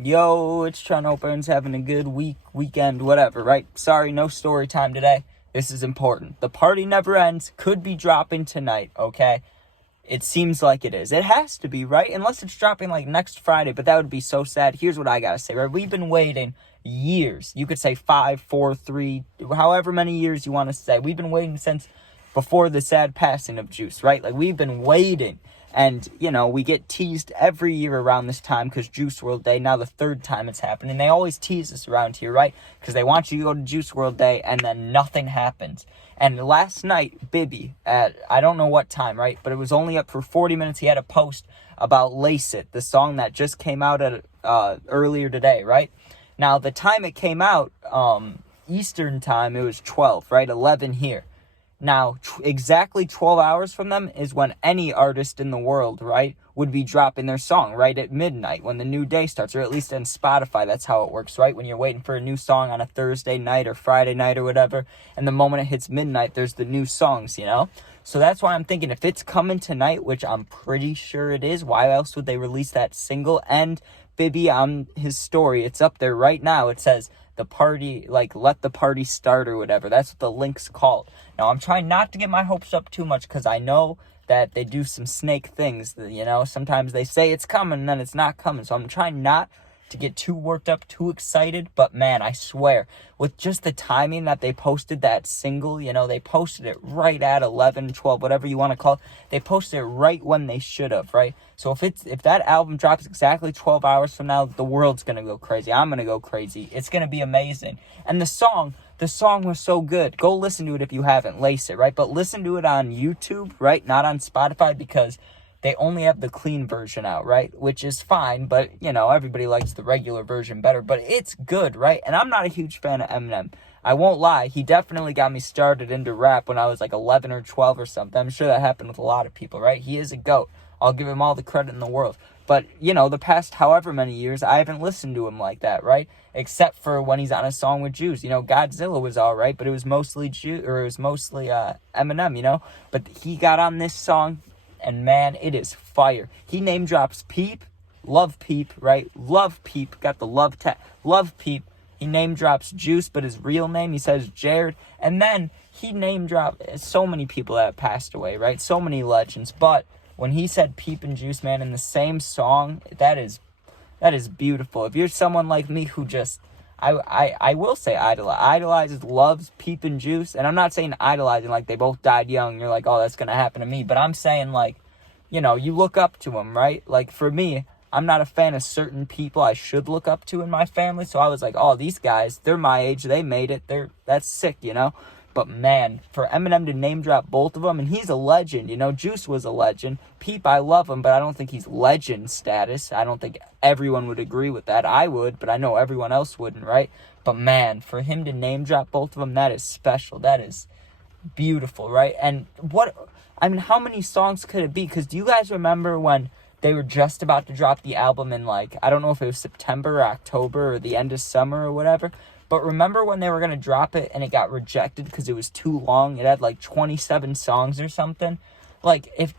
Yo, it's Chano Burns having a good weekend, whatever, right? Sorry, no story time today. This is important. The Party Never Ends could be dropping tonight, okay? It seems like it is. It has to be, right? Unless it's dropping like next Friday, but that would be so sad. Here's what I gotta say, right? We've been waiting years. You could say 5, 4, 3, however many years you want to say. We've been waiting since before the sad passing of Juice, right? Like, we've been waiting. And, we get teased every year around this time because Juice WRLD Day, now the third time it's happening. They always tease us around here, right? Because they want you to go to Juice WRLD Day and then nothing happens. And last night, Bibby, at I don't know what time, right? But it was only up for 40 minutes. He had a post about Lace It, the song that just came out at earlier today, right? Now, the time it came out, Eastern time, it was 12, right? 11 here. Now, exactly 12 hours from them is when any artist in the world, right, would be dropping their song, right, at midnight when the new day starts, or at least on Spotify, that's how it works, right, when you're waiting for a new song on a Thursday night or Friday night or whatever, and the moment it hits midnight, there's the new songs, So that's why I'm thinking if it's coming tonight, which I'm pretty sure it is, why else would they release that single? And Bibby, on his story, it's up there right now, it says, the party, like, let the party start or whatever. That's what the link's called. Now, I'm trying not to get my hopes up too much because I know that they do some snake things, Sometimes they say it's coming and then it's not coming. So I'm trying not to get too worked up, too excited. But, man, I swear, with just the timing that they posted that single, they posted it right at 11, 12, whatever you want to call it. They posted it right when they should have, right? So if that album drops exactly 12 hours from now, the world's going to go crazy. I'm going to go crazy. It's going to be amazing. And the song was so good. Go listen to it if you haven't. Lace It, right? But listen to it on YouTube, right? Not on Spotify because they only have the clean version out, right? Which is fine, but, everybody likes the regular version better. But it's good, right? And I'm not a huge fan of Eminem. I won't lie. He definitely got me started into rap when I was like 11 or 12 or something. I'm sure that happened with a lot of people, right? He is a GOAT. I'll give him all the credit in the world. But, the past however many years, I haven't listened to him like that, right? Except for when he's on a song with Juice. Godzilla was all right, but it was mostly Eminem, But he got on this song, and man, it is fire. He name drops Peep, love Peep, right? Love Peep, got the love Peep. He name drops Juice, but his real name, he says Jared. And then he name dropped so many people that have passed away, right? So many legends. But when he said Peep and Juice, man, in the same song, that is beautiful. If you're someone like me who just, I will say idolizes, loves Peep and Juice, and I'm not saying idolizing like they both died young, you're like, oh, that's going to happen to me, but I'm saying like, you look up to them, right? Like for me, I'm not a fan of certain people I should look up to in my family, so I was like, oh, these guys, they're my age, they made it, that's sick, But man, for Eminem to name drop both of them, and he's a legend, Juice was a legend. Peep, I love him, but I don't think he's legend status. I don't think everyone would agree with that. I would, but I know everyone else wouldn't, right? But man, for him to name drop both of them, that is special. That is beautiful, right? And how many songs could it be? Because do you guys remember when they were just about to drop the album in, like, I don't know if it was September or October or the end of summer or whatever, but remember when they were going to drop it and it got rejected because it was too long? It had like 27 songs or something. Like, if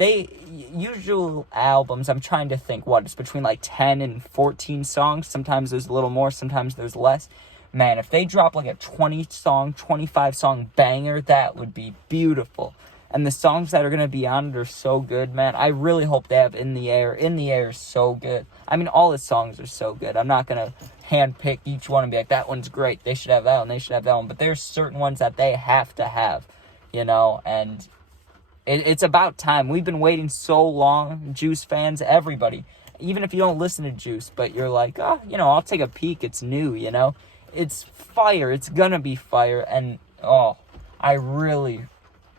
usual albums, I'm trying to think, it's between like 10 and 14 songs. Sometimes there's a little more, sometimes there's less. Man, if they drop like a 20-song, 25-song banger, that would be beautiful. And the songs that are going to be on it are so good, man. I really hope they have In the Air. In the Air is so good. I mean, all his songs are so good. I'm not going to handpick each one and be like, that one's great. They should have that one. They should have that one. But there's certain ones that they have to have, And it's about time. We've been waiting so long, Juice fans, everybody. Even if you don't listen to Juice, but you're like, I'll take a peek. It's new, It's fire. It's going to be fire. And, I really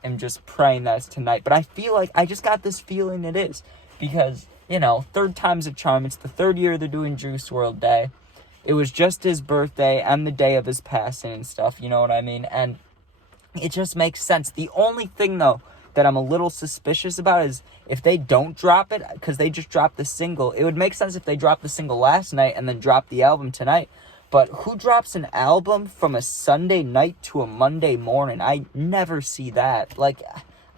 am just praying that it's tonight. But I feel like I just got this feeling it is. Because, third time's a charm. It's the third year they're doing Juice WRLD Day. It was just his birthday and the day of his passing and stuff, you know what I mean? And it just makes sense. The only thing, though, that I'm a little suspicious about is if they don't drop it, because they just dropped the single, it would make sense if they dropped the single last night and then dropped the album tonight. But who drops an album from a Sunday night to a Monday morning? I never see that. Like,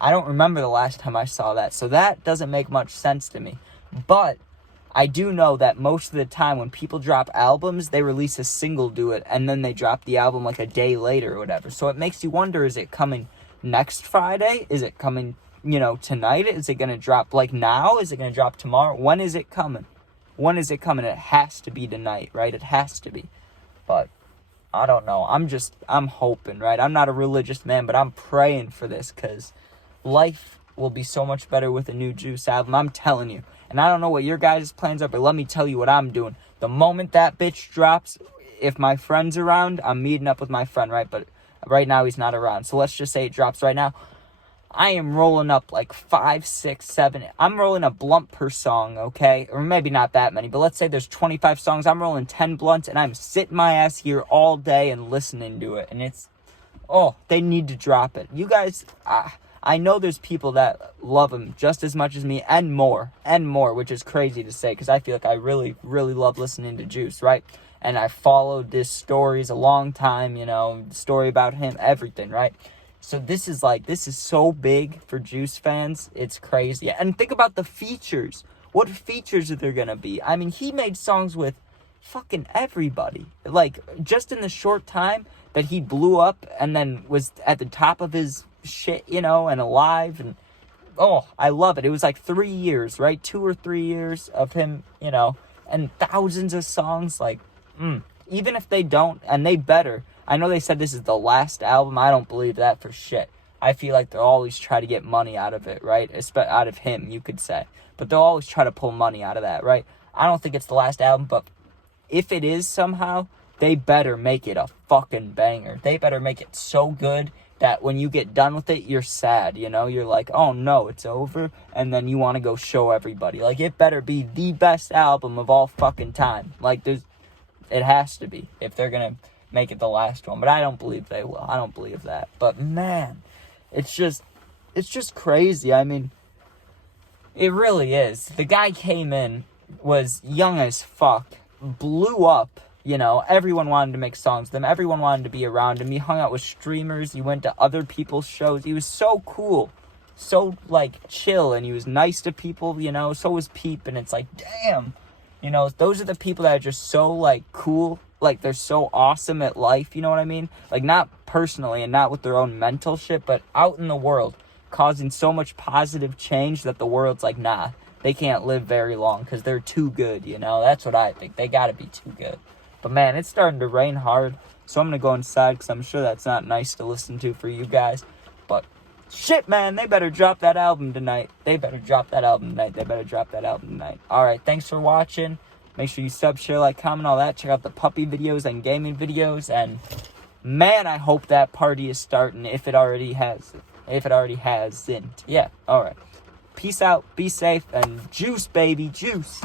I don't remember the last time I saw that. So that doesn't make much sense to me. But I do know that most of the time when people drop albums, they release a single to it, and then they drop the album like a day later or whatever. So it makes you wonder, is it coming next Friday? Is it coming, tonight? Is it going to drop like now? Is it going to drop tomorrow? When is it coming? When is it coming? It has to be tonight, right? It has to be. But I don't know. I'm hoping, right? I'm not a religious man, but I'm praying for this because life will be so much better with a new Juice album. I'm telling you. And I don't know what your guys' plans are, but let me tell you what I'm doing. The moment that bitch drops, if my friend's around, I'm meeting up with my friend, right? But right now he's not around. So let's just say it drops right now. I am rolling up like 5, 6, 7. I'm rolling a blunt per song, okay? Or maybe not that many, but let's say there's 25 songs. I'm rolling 10 blunts, and I'm sitting my ass here all day and listening to it. And they need to drop it. You guys, I know there's people that love him just as much as me and more, which is crazy to say because I feel like I really, really love listening to Juice, right? And I followed this stories a long time, story about him, everything, right? So this is so big for Juice fans. It's crazy. And think about the features. What features are there going to be? I mean, he made songs with fucking everybody. Like, just in the short time that he blew up and then was at the top of his shit, and alive, and I love it. It was like 3 years, right? 2 or 3 years of him, and thousands of songs. Like, even if they don't, and they better. I know they said this is the last album. I don't believe that for shit. I feel like they'll always try to get money out of it, right? Out of him, you could say. But they'll always try to pull money out of that, right? I don't think it's the last album, but if it is somehow, they better make it a fucking banger. They better make it so good that when you get done with it, you're sad, You're like, oh no, it's over, and then you want to go show everybody. Like, it better be the best album of all fucking time. Like, it has to be, if they're gonna make it the last one. But I don't believe they will. I don't believe that. But man, it's just crazy. I mean, it really is. The guy came in, was young as fuck, blew up. Everyone wanted to make songs with him. Everyone wanted to be around him. He hung out with streamers. He went to other people's shows. He was so cool. So, chill. And he was nice to people, So was Peep. And it's like, damn. Those are the people that are just so, cool. They're so awesome at life, you know what I mean? Not personally and not with their own mental shit, but out in the world. Causing so much positive change that the world's like, nah. They can't live very long because they're too good, That's what I think. They gotta be too good. But man, it's starting to rain hard, so I'm going to go inside because I'm sure that's not nice to listen to for you guys. But shit, man, they better drop that album tonight. Alright, thanks for watching. Make sure you sub, share, like, comment, all that. Check out the puppy videos and gaming videos. And man, I hope that party is starting if it already hasn't. Yeah, alright. Peace out, be safe, and juice, baby, juice.